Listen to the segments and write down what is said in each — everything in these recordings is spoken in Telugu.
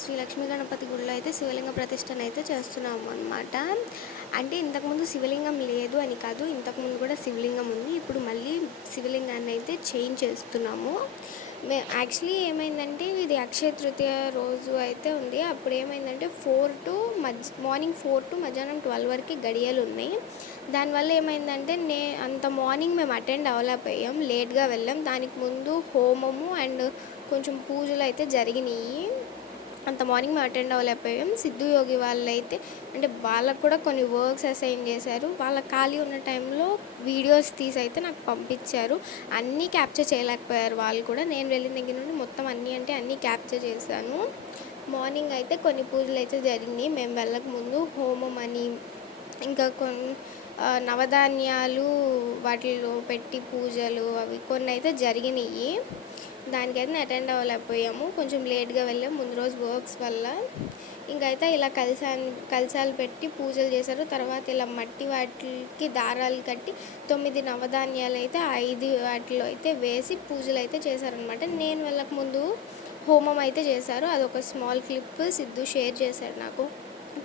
శ్రీ లక్ష్మీ గణపతి గుడిలో అయితే శివలింగ ప్రతిష్టన అయితే చేస్తున్నాము అనమాట. అంటే ఇంతకుముందు శివలింగం లేదు అని కాదు, ఇంతకుముందు కూడా శివలింగం ఉంది. ఇప్పుడు మళ్ళీ శివలింగాన్ని అయితే చేంజ్ చేస్తున్నాము. యాక్చువల్లీ ఏమైందంటే ఇది అక్షయ తృతీయ రోజు అయితే ఉంది. అప్పుడు ఏమైందంటే మార్నింగ్ 4 టు మధ్యాహ్నం 12 వరకు గడియలు ఉన్నాయి. దానివల్ల ఏమైందంటే అంత మార్నింగ్ మేము అటెండ్ అవ్వలేకపోయాం, లేట్గా వెళ్ళాం. దానికి ముందు హోమము అండ్ కొంచెం పూజలు అయితే జరిగినాయి. అంత మార్నింగ్ మేము అటెండ్ అవ్వలేకపోయాం. సిద్ధు యోగి వాళ్ళు అయితే అంటే వాళ్ళకు కూడా కొన్ని వర్క్స్ అసైన్ చేశారు. వాళ్ళ ఖాళీ ఉన్న టైంలో వీడియోస్ తీసి అయితే నాకు పంపించారు. అన్నీ క్యాప్చర్ చేయలేకపోయారు వాళ్ళు కూడా. నేను వెళ్ళిన దగ్గర నుండి మొత్తం అన్నీ క్యాప్చర్ చేశాను. మార్నింగ్ అయితే కొన్ని పూజలు అయితే జరిగినాయి. మేము వెళ్ళకముందు హోమం అని, ఇంకా నవధాన్యాలు వాటిలో పెట్టి పూజలు అవి కొన్ని అయితే జరిగినాయి. దానికైతే అటెండ్ అవ్వలేకపోయాము, కొంచెం లేట్గా వెళ్ళాము ముందు రోజు వర్క్స్ వల్ల. ఇంకైతే ఇలా కలశాలు పెట్టి పూజలు చేశారు. తర్వాత ఇలా మట్టి వాటికి దారాలు కట్టి 9 నవధాన్యాలు అయితే 5 వాటిలో అయితే వేసి పూజలు అయితే చేశారనమాట. నేను వెళ్ళక ముందు హోమం అయితే చేశారు. అదొక స్మాల్ క్లిప్ సిద్ధు షేర్ చేశాడు నాకు.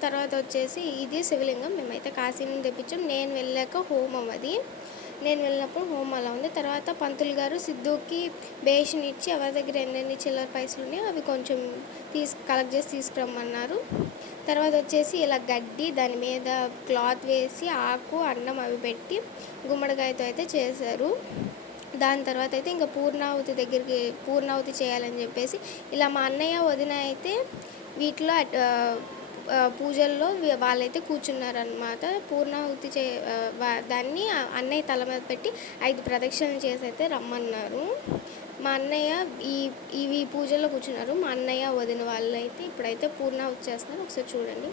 తర్వాత వచ్చేసి ఇది శివలింగం మేమైతే కాశీ నుండి తెప్పించాం. నేను వెళ్ళాక హోమం అది. నేను వెళ్ళినప్పుడు హోమం అలా ఉంది. తర్వాత పంతులు గారు సిద్ధుకి బేషన్ ఇచ్చి ఎవరి దగ్గర ఎన్నెన్ని చిల్లర పైసలు ఉన్నాయో అవి కొంచెం కలెక్ట్ చేసి తీసుకురమ్మన్నారు. తర్వాత వచ్చేసి ఇలా గడ్డి దాని మీద క్లాత్ వేసి ఆకు అన్నం అవి పెట్టి గుమ్మడికాయతో అయితే చేశారు. దాని తర్వాత అయితే ఇంకా పూర్ణాహుతి చేయాలని చెప్పేసి ఇలా మా అన్నయ్య వదిన అయితే వీటిలో పూజల్లో వాళ్ళైతే కూర్చున్నారనమాట. పూర్ణాహుతి దాన్ని అన్నయ్య తల మీద పెట్టి 5 ప్రదక్షిణలు చేసి అయితే రమ్మన్నారు. మా అన్నయ్య ఈ పూజల్లో కూర్చున్నారు. మా అన్నయ్య వదిన వాళ్ళు అయితే ఇప్పుడైతే పూర్ణాహుతి చేస్తున్నారు. ఒకసారి చూడండి.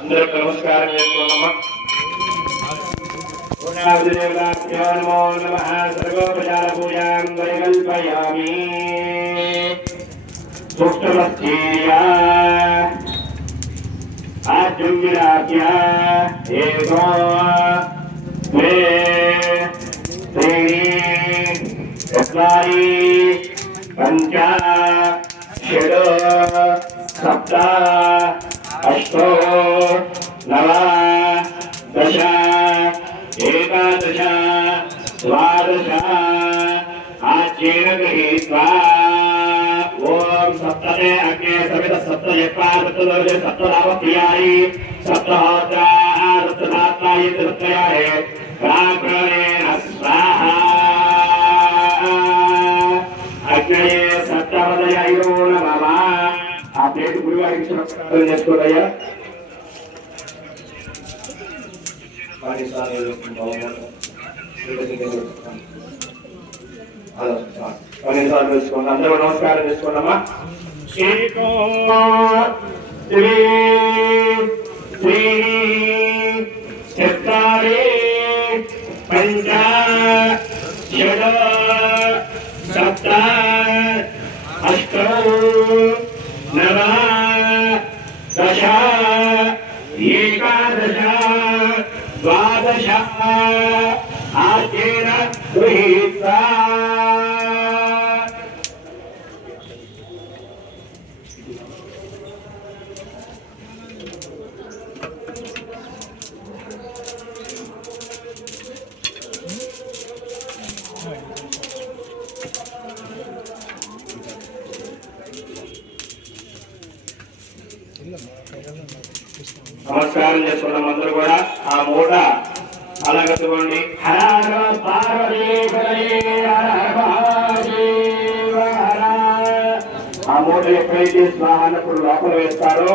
అందరికీ నమస్కారం చేసుకోనమ్మా. आद्युम्विराज्ञा एको द्वे त्रीणि चत्वारि पञ्च षड् सप्त अष्ट नव दश एकादश द्वादश आज्येन गृहीत्वा ओम सप्तमे अग्ने सवित सप्तयत्वा सप्तदर्शे सप्तदावप्रियायि सप्तहोत्रा सप्तदात्रायि तृप्तयाय प्राणेन स्वाहा अग्नये सप्तवदयायो नमः। आप एक गुरुवारी नमस्कार చేసుకోదయ్యా. అందరూ నమస్కారం చేసుకోండమ్మా. చత్వారి పంచ షడ్ సప్త అష్ట నవ దశ ఏకాదశ ద్వాదశ ఆజ్ఞేన గృహీత్వా నమస్కారం చేసుకున్నాం. అందరూ కూడా ఆ మూట అలాగట్టుకోండి. ఆ మూట ఎప్పుడైతే స్వాహ అన్నప్పుడు లోపల వేస్తారో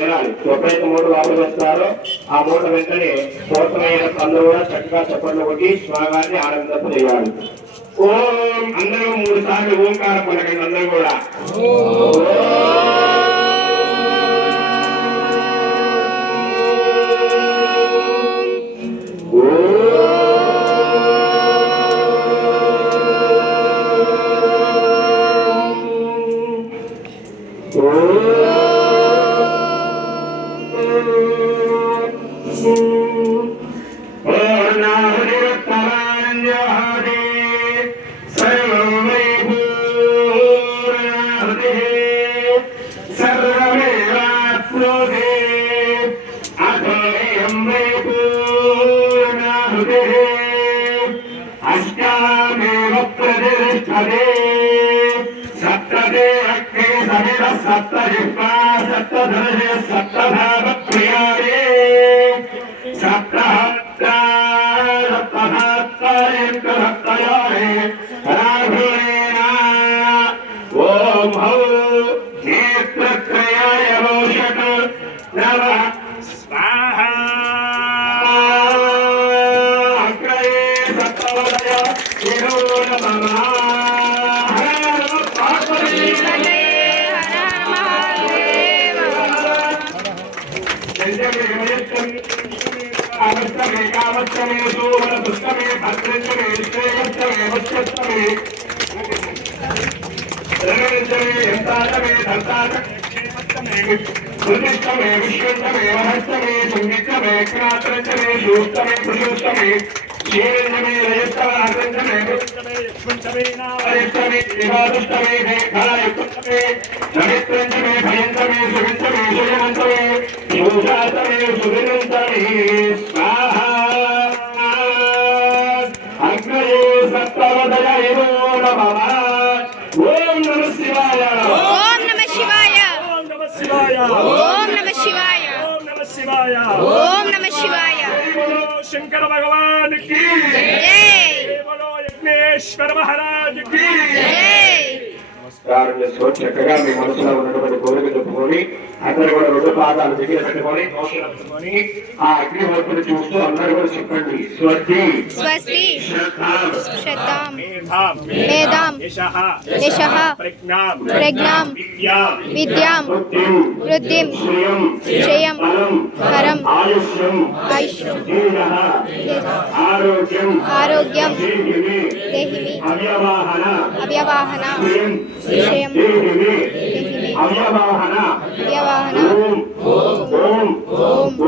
వినాలి. ఎప్పుడైతే మూట లోపల వేస్తారో ఆ మూట వెంటనే పూర్తమైన అందరూ కూడా చక్కగా చప్పట్లు కొట్టి స్వాగాన్ని ఆనందపు చేయాలి. ఓం అందరూ 3 సార్లు ఓంకారం పలకండి. అందరూ కూడా सप्तदे सप्तदे अग्ने समिर सप्तजिह्वा सप्तधनुः सप्तभावप्रियाणे सप्तहस्ता सप्तहस्तायत्रहस्तयोरे राघवेण ॐ हौ नेत्रत्रयाय वोषक नमः स्वाहा अग्रये सप्तवदय शिरो नमः अवश्यमे कावश्यमे सोमनपुष्टमे भद्रञ्जमे श्रेयश्चमे वश्यश्चमे रणरञ्जमे यन्ताचमे धन्ताचमे कृतिष्ठमे विश्वन्तमे वहस्तमे संगीतमे क्रात्रञ्जमे शूस्तमे पुरुषोत्तमे शीरञ्जमे रजस्तवाहरञ्जमे यक्ष्मञ्जमे नावयष्टमे विवादुष्टमे भेखायुक्तमे समित्रञ्जमे भयन्तमे सुविन्तमे सुयमन्तमे शूषातमे सुविनन्तमे स्वाहा अग्नये सप्तवदय नमः ओम नमः शिवाय ఓం నమ శివాయ ఓం నమః శివాయ ఓం నమ శివాయ ఓం నమః శివాయ ఓం నమ శివాయ జై బోలో శంకర భగవాన్ కి జై జై బోలో యజ్ఞేశ్వర మహారాజ్ కి జై నమస్కారం చేసుకోండి చక్కగా మీ మనసులో ఉన్నటువంటి కోరిక చెప్పుకొని అందరూ కూడా రెండు పాదాలు దగ్గర పెట్టుకొని దోషలు పెట్టుకొని ఆ అగ్నిహోత్రుని చూస్తూ అందరూ కూడా చెప్పండి స్వస్తి స్వస్తి శ్రద్ధాం శ్రద్ధాం మేధాం మేధాం యశః యశః ప్రజ్ఞాం ప్రజ్ఞాం విద్యాం విద్యాం వృత్తిం వృద్ధిం శ్రియం శ్రేయం బలం పరం ఆయుష్యం ఆయుష్యం తేజః ఆరోగ్యం ఆరోగ్యం దేహిమే దేహిమి అవ్యవాహన అవ్యవాహన శ్రియం శ్రేయం దేహిమే దేహిమి అవ్యవాహన అవ్యవాహన ఓం ఓం ఓం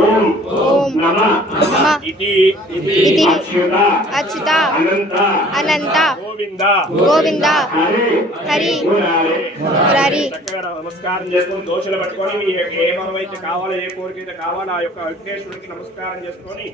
ఓం ఓం నమః నమ ఇది ఇది అచ్యుత అచ్యుత అనంత అనంత గోవింద గోవింద హరి హరి మురారి మురారి చక్కగా నమస్కారం చేసుకొని దోషలు పట్టుకొని మీ ఏ మనమైతే కావాలో ఏ కోరిక అయితే కావాలో ఆ యొక్క విఘ్నేశ్వరుడికి నమస్కారం చేసుకొని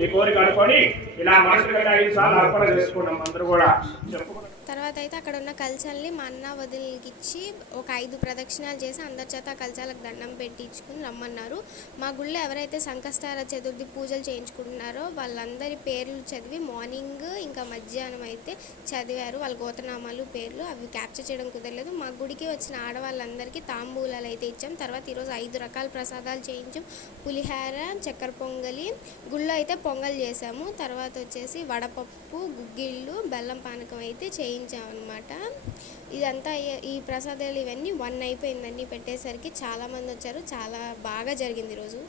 మీ కోరిక అనుకొని ఇలా మనసులో 5 సార్లు అర్పణ చేసుకున్నాం అందరూ కూడా చెప్పుకున్నాం. తర్వాత అయితే అక్కడ ఉన్న కలశాలని మా అన్న వదిలికి ఇచ్చి ఒక 5 ప్రదక్షిణాలు చేసి అందరి చేత ఆ కలశాలకు దండం పెట్టించుకుని రమ్మన్నారు. మా గుళ్ళో ఎవరైతే సంకష్టార చతుర్థి పూజలు చేయించుకుంటున్నారో వాళ్ళందరి పేర్లు చదివి మార్నింగ్ ఇంకా మధ్యాహ్నం అయితే చదివారు. వాళ్ళ గోత్రనామాలు పేర్లు అవి క్యాప్చర్ చేయడం కుదరలేదు. మా గుడికి వచ్చిన ఆడవాళ్ళందరికీ తాంబూలాలు అయితే ఇచ్చాం. తర్వాత ఈరోజు 5 రకాల ప్రసాదాలు చేయించాం. పులిహార, చక్కెర పొంగలి, గుళ్ళో అయితే పొంగల్ చేసాము. తర్వాత వచ్చేసి వడపప్పు, గుగ్గిళ్ళు, బెల్లం పానకం అయితే చేయించామన్నమాట. ఇదంతా ఈ ప్రసాదాలు ఇవన్నీ 1 అయిపోయిందండి పెట్టేసరికి. చాలామంది వచ్చారు. చాలా బాగా జరిగింది ఈరోజు.